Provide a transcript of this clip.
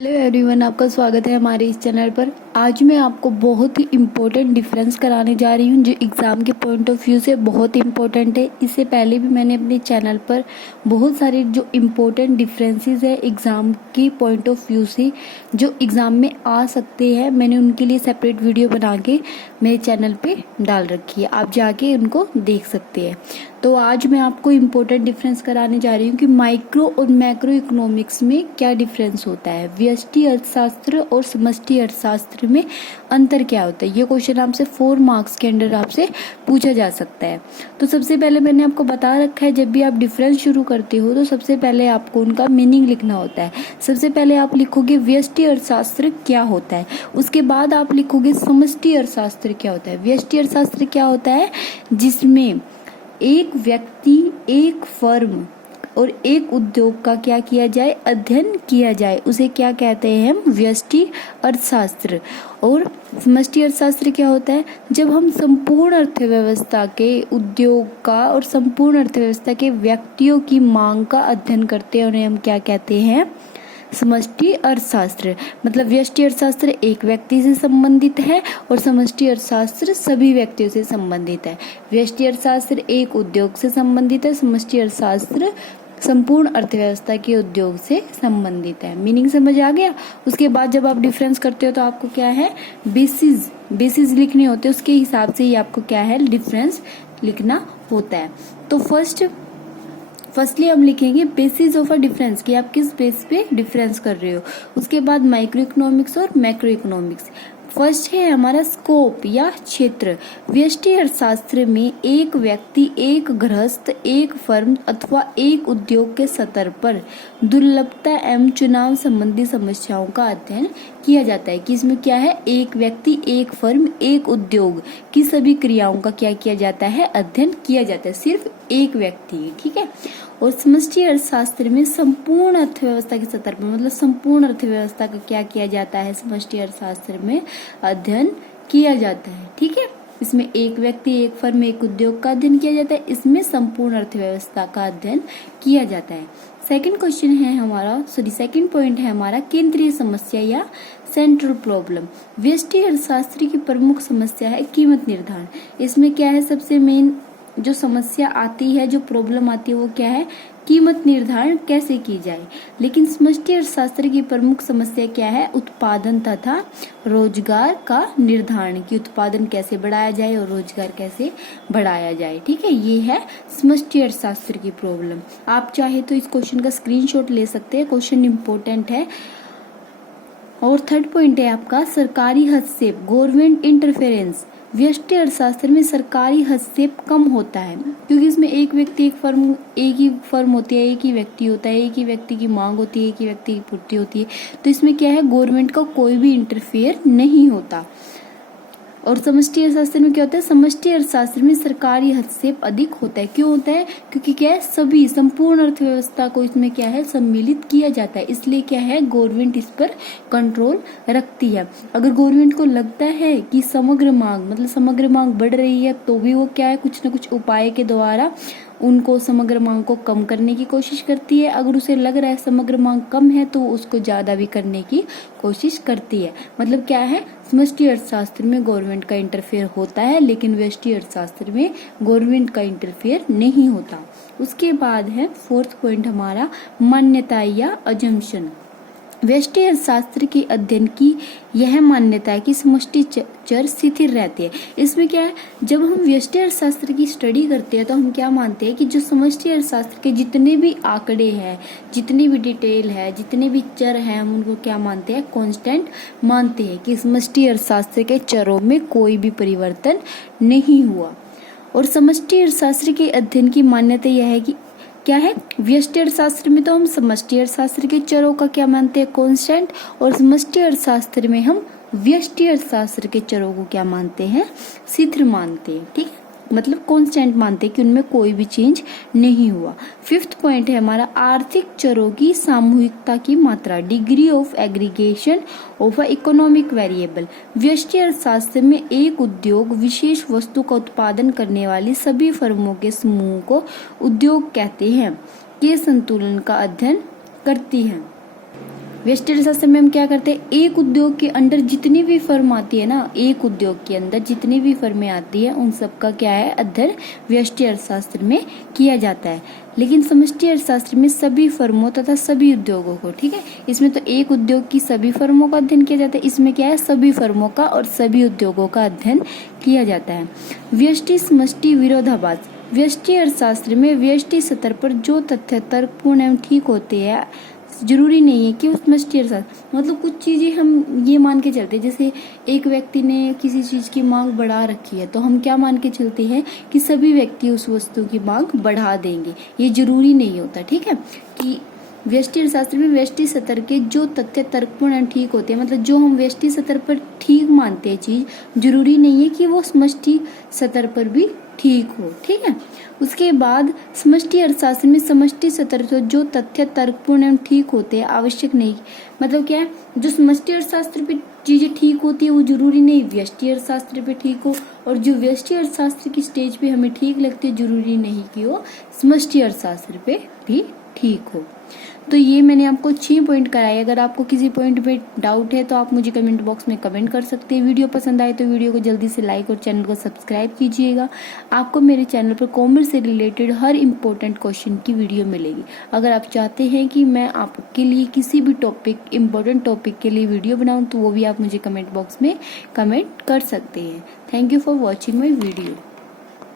Hello everyone, आपका स्वागत है हमारे इस चैनल पर। आज मैं आपको बहुत ही इम्पोर्टेंट डिफरेंस कराने जा रही हूँ जो एग्ज़ाम के पॉइंट ऑफ व्यू से बहुत इम्पोर्टेंट है। इससे पहले भी मैंने अपने चैनल पर बहुत सारे जो इम्पोर्टेंट डिफरेंसेस है एग्ज़ाम की पॉइंट ऑफ व्यू से जो एग्ज़ाम में आ सकते हैं, मैंने उनके लिए सेपरेट वीडियो बना के मेरे चैनल पे डाल रखी है, आप जाके उनको देख सकते हैं। तो आज मैं आपको इम्पोर्टेंट डिफरेंस कराने जा रही हूँ कि माइक्रो और मैक्रो इकोनॉमिक्स में क्या डिफरेंस होता है, व्यष्टि अर्थशास्त्र और समष्टि अर्थशास्त्र में अंतर क्या होता है। ये क्वेश्चन आपसे 4 मार्क्स के अंदर आपसे पूछा जा सकता है। तो सबसे पहले मैंने आपको बता रखा है, जब भी आप डिफरेंस शुरू करते हो तो सबसे पहले आपको उनका मीनिंग लिखना होता है। सबसे पहले आप लिखोगे व्यष्टि अर्थशास्त्र क्या होता है, उसके बाद आप लिखोगे समष्टि अर्थशास्त्र क्या होता है। व्यष्टि अर्थशास्त्र क्या होता है, जिसमें एक व्यक्ति, एक फर्म और एक उद्योग का क्या किया जाए, अध्ययन किया जाए, उसे क्या कहते हैं हम, व्यष्टि अर्थशास्त्र। और समष्टि अर्थशास्त्र क्या होता है, जब हम संपूर्ण अर्थव्यवस्था के, उद्योग का और संपूर्ण अर्थव्यवस्था के व्यक्तियों की मांग का अध्ययन करते हैं, उन्हें हम क्या कहते हैं, समष्टि अर्थशास्त्र। मतलब व्यष्टि अर्थशास्त्र एक व्यक्ति से संबंधित है और समष्टि अर्थशास्त्र सभी व्यक्तियों से संबंधित है। व्यष्टि अर्थशास्त्र एक उद्योग से संबंधित है, समष्टि अर्थशास्त्र संपूर्ण अर्थव्यवस्था के उद्योग से संबंधित है। मीनिंग समझ आ गया। उसके बाद जब आप डिफरेंस करते हो तो आपको क्या है, बेसिस लिखने होते हैं, उसके हिसाब से ही आपको क्या है, डिफरेंस लिखना होता है। तो फर्स्टली हम लिखेंगे बेसिस ऑफ अ डिफरेंस, कि आप किस बेस पे डिफरेंस कर रहे हो। उसके बाद माइक्रो इकोनॉमिक्स और मैक्रो इकोनॉमिक्स। फर्स्ट है हमारा स्कोप या क्षेत्र। व्यष्टि अर्थशास्त्र में एक व्यक्ति, एक गृहस्थ, एक फर्म अथवा एक उद्योग के स्तर पर दुर्लभता एवं चुनाव संबंधी समस्याओं का अध्ययन किया जाता है। कि इसमें क्या है, एक व्यक्ति, एक फर्म, एक उद्योग की सभी क्रियाओं का क्या किया जाता है, अध्ययन किया जाता है, सिर्फ एक व्यक्ति, ठीक है। और समष्टि अर्थशास्त्र में संपूर्ण अर्थव्यवस्था के स्तर पर, मतलब संपूर्ण अर्थव्यवस्था का क्या किया जाता है, समष्टि अर्थशास्त्र में अध्ययन किया जाता है, ठीक है। इसमें एक व्यक्ति, एक फर्म, एक उद्योग का अध्ययन किया जाता है, इसमें संपूर्ण अर्थव्यवस्था का अध्ययन किया जाता है। सेकंड पॉइंट है हमारा केंद्रीय समस्या या सेंट्रल प्रॉब्लम। व्यष्टि अर्थशास्त्र की प्रमुख समस्या है कीमत निर्धारण। इसमें क्या है, सबसे मेन जो समस्या आती है, जो प्रॉब्लम आती है, वो क्या है, कीमत निर्धारण कैसे की जाए। लेकिन समष्टि अर्थशास्त्र की प्रमुख समस्या क्या है, उत्पादन तथा रोजगार का निर्धारण, कि उत्पादन कैसे बढ़ाया जाए और रोजगार कैसे बढ़ाया जाए, ठीक है। ये है समष्टि अर्थशास्त्र की प्रॉब्लम। आप चाहे तो इस क्वेश्चन का स्क्रीनशॉट ले सकते हैं, क्वेश्चन इंपॉर्टेंट है। और थर्ड पॉइंट है आपका सरकारी हस्तक्षेप, गवर्नमेंट इंटरफेरेंस। व्यष्टि अर्थशास्त्र में सरकारी हस्तक्षेप कम होता है, क्योंकि इसमें एक व्यक्ति, एक फर्म, एक ही फर्म होती है, एक ही व्यक्ति होता है, एक ही व्यक्ति की मांग होती है, एक ही व्यक्ति की पूर्ति होती है। तो इसमें क्या है, गवर्नमेंट का कोई भी इंटरफेयर नहीं होता। और समष्टि अर्थशास्त्र में क्या होता है, समष्टि अर्थशास्त्र में सरकारी हस्तक्षेप अधिक होता है। क्यों होता है, क्योंकि क्या है, सभी संपूर्ण अर्थव्यवस्था को इसमें क्या है, सम्मिलित किया जाता है, इसलिए क्या है, गवर्नमेंट इस पर कंट्रोल रखती है। अगर गवर्नमेंट को लगता है कि समग्र मांग, मतलब समग्र मांग बढ़ रही है, तो भी वो क्या है, कुछ न कुछ उपाय के द्वारा उनको समग्र मांग को कम करने की कोशिश करती है। अगर उसे लग रहा है समग्र मांग कम है, तो उसको ज्यादा भी करने की कोशिश करती है। मतलब क्या है, समष्टि अर्थशास्त्र में गवर्नमेंट का इंटरफेयर होता है, लेकिन व्यष्टि अर्थशास्त्र में गवर्नमेंट का इंटरफेयर नहीं होता। उसके बाद है फोर्थ पॉइंट हमारा मान्यता या अजम्पशन। व्यष्टि अर्थशास्त्र के अध्ययन की यह मान्यता है कि समष्टि चर स्थिर रहते हैं। इसमें क्या है, जब हम व्यष्टि अर्थशास्त्र की स्टडी करते हैं तो हम क्या मानते हैं कि जो समष्टि अर्थशास्त्र के जितने भी आंकड़े हैं, जितनी भी डिटेल है, जितने भी चर हैं, हम उनको क्या मानते हैं, कांस्टेंट मानते हैं, कि समष्टि अर्थशास्त्र के चरों में कोई भी परिवर्तन नहीं हुआ। और समष्टि अर्थशास्त्र के अध्ययन की मान्यता यह है कि क्या है, व्यष्टि अर्थशास्त्र में तो हम समष्टि अर्थशास्त्र के चरों का क्या मानते हैं, कांस्टेंट, और समष्टि अर्थशास्त्र में हम व्यष्टि अर्थशास्त्र के चरों को क्या मानते हैं, स्थिर मानते हैं, ठीक है। मतलब कांस्टेंट मानते हैं कि उनमें कोई भी चेंज नहीं हुआ। फिफ्थ पॉइंट है हमारा आर्थिक चरों की सामूहिकता की मात्रा, degree of aggregation of a economic variable. व्यष्टि अर्थशास्त्र में एक उद्योग विशेष वस्तु का उत्पादन करने वाली सभी फर्मों के समूह को उद्योग कहते हैं, के संतुलन का अध्ययन करती हैं। व्यष्टि अर्थशास्त्र में हम क्या करते हैं, एक उद्योग के अंडर जितनी भी फर्म आती है ना, एक उद्योग के अंदर जितनी भी फर्में आती है उन सबका क्या है, अध्ययन व्यष्टि अर्थशास्त्र में किया जाता है। लेकिन समष्टि अर्थशास्त्र में सभी फर्मों तथा सभी उद्योगों को, ठीक है, इसमें तो एक उद्योग की सभी फर्मों का अध्ययन किया जाता है, इसमें क्या है, सभी फर्मों का और सभी उद्योगों का अध्ययन किया जाता है। व्यष्टि समष्टि विरोधाभास, व्यष्टि अर्थशास्त्र में व्यष्टि स्तर पर जो तथ्य तर्कपूर्ण एवं ठीक होते हैं जरूरी नहीं है कि उसमें मतलब कुछ चीजें हम ये मान के चलते हैं, जैसे एक व्यक्ति ने किसी चीज की मांग बढ़ा रखी है तो हम क्या मान के चलते हैं कि सभी व्यक्ति उस वस्तु की मांग बढ़ा देंगे, ये जरूरी नहीं होता, ठीक है। कि व्यष्टि अर्थशास्त्र में व्यष्टि स्तर के जो तथ्य तर्कपूर्ण एवं ठीक होते हैं, मतलब जो हम व्यष्टि स्तर पर ठीक मानते हैं चीज, जरूरी नहीं है कि वो समष्टि स्तर पर भी ठीक हो, ठीक है। उसके बाद समष्टि अर्थशास्त्र में समष्टि स्तर पर जो तथ्य तर्कपूर्ण एवं ठीक होते हैं आवश्यक नहीं, मतलब क्या है, जो समष्टि अर्थशास्त्र पे चीजें ठीक होती है वो जरूरी नहीं व्यष्टि अर्थशास्त्र पे ठीक हो, और जो व्यष्टि अर्थशास्त्र की स्टेज पे हमें ठीक लगती है जरूरी नहीं कि वो समष्टि अर्थशास्त्र पे भी ठीक हो। तो ये मैंने आपको 6 पॉइंट कराए। अगर आपको किसी पॉइंट पे डाउट है तो आप मुझे कमेंट बॉक्स में कमेंट कर सकते हैं। वीडियो पसंद आए तो वीडियो को जल्दी से लाइक और चैनल को सब्सक्राइब कीजिएगा। आपको मेरे चैनल पर कॉमर्स से रिलेटेड हर इंपॉर्टेंट क्वेश्चन की वीडियो मिलेगी। अगर आप चाहते हैं कि मैं आपके लिए किसी भी टॉपिक, इंपॉर्टेंट टॉपिक के लिए वीडियो बनाऊँ तो वो भी आप मुझे कमेंट बॉक्स में कमेंट कर सकते हैं। Thank you for watching my video.